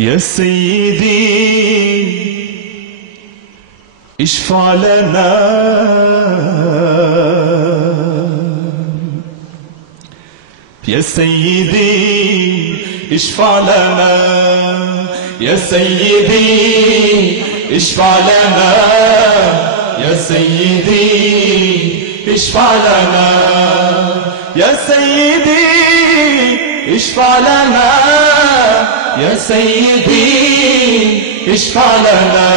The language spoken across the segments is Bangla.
يا سيدي اشفع لنا يا سيدي اشفع لنا يا سيدي اشفع لنا يا سيدي اشفع لنا يا سيدي اشفع لنا يا سيدي اشفع لنا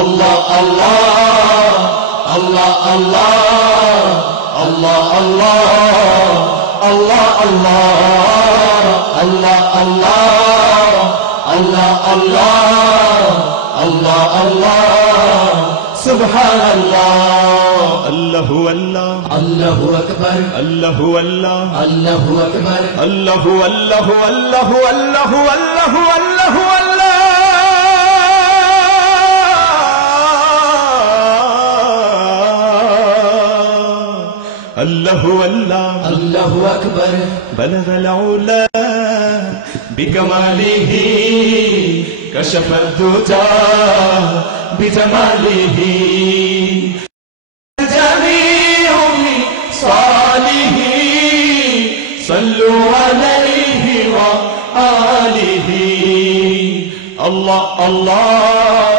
الله الله الله الله الله الله الله الله الله الله الله الله سبحان الله الله الله الله أكبر الله الله الله أكبر الله الله الله الله الله الله الله الله الله أكبر بلغ العلا بكماله كشف الدجى بجماله جميع صالح صلوا عليه وآله الله الله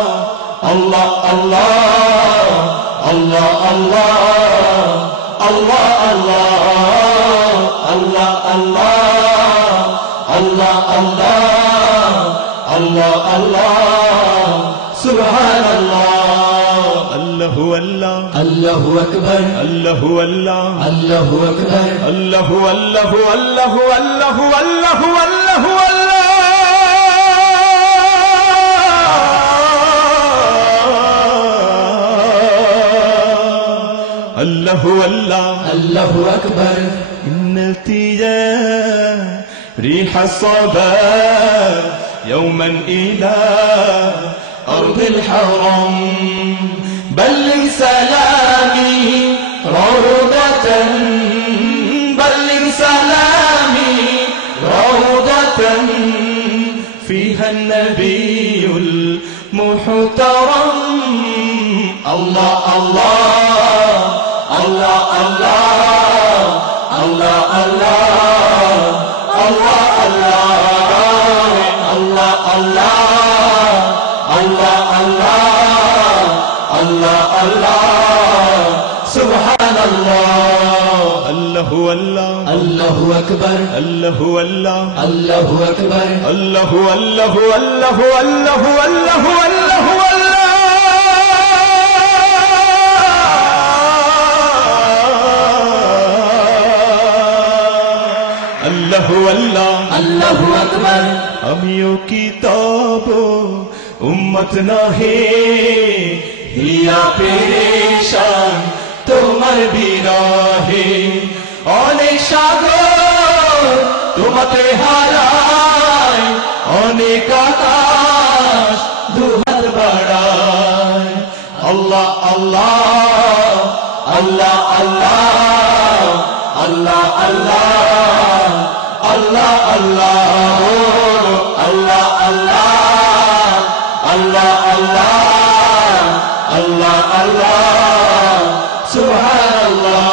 الله الله الله الله الله الله الله الله الله الله سبحان الله الله الله الله أكبر الله الله الله أكبر الله الله الله الله الله الله الله الله أكبر إنتي يا ريح الصبا يوما إلى أرض الحرم بلغ سلامي روضة بلغ سلامي روضة فيها النبي المحترم الله الله الله الله الله الله الله الله الله الله الله الله سبحان الله الله الله الله أكبر الله الله الله أكبر الله الله الله الله الله الله الله الله الله أكبر আমিও কিতাব উম্মত নাহে হিয়া পেরেশান তোমার বিরহে অনেক সাগর তোমাতে হারায় অনেক আকাশ দুহাত বাড়ায় আল্লাহ আল্লাহ আল্লাহ আল্লাহ আল্লাহ আল্লাহ আল্লাহ আল্লাহ আল্লাহ আল্লাহ আল্লাহ আল্লাহ সুবহানাল্লাহ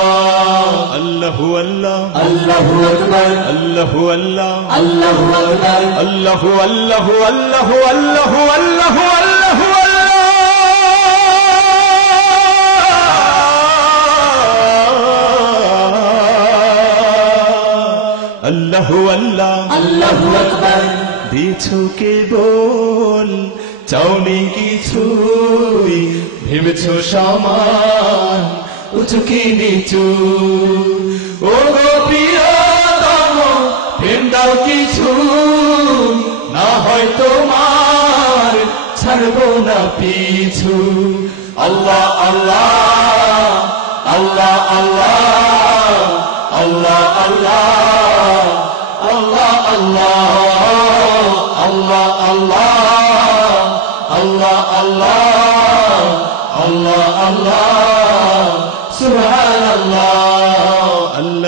আল্লাহু আল্লাহ الله أكبر আল্লাহু আল্লাহ الله أكبر আল্লাহু আল্লাহু আল্লাহু আল্লাহু আল্লাহু আল্লাহু আল্লাহু আল্লাহ الله أكبر দিছো কেবল চাওনি কিছুই ভেবেছো সমান উঁচু কি নিচু ও গো প্রিয়তম প্রেম দাও কিছু না হয় তোমার ছাড়বো না পিছু আল্লাহ আল্লাহ আল্লাহ আল্লাহ আল্লাহ আল্লাহ আল্লাহ আল্লাহ আল্লাহ আল্লাহ আল্লাহ আল্লাহ আল্লাহ আল্লাহ সুবহানাল্লাহ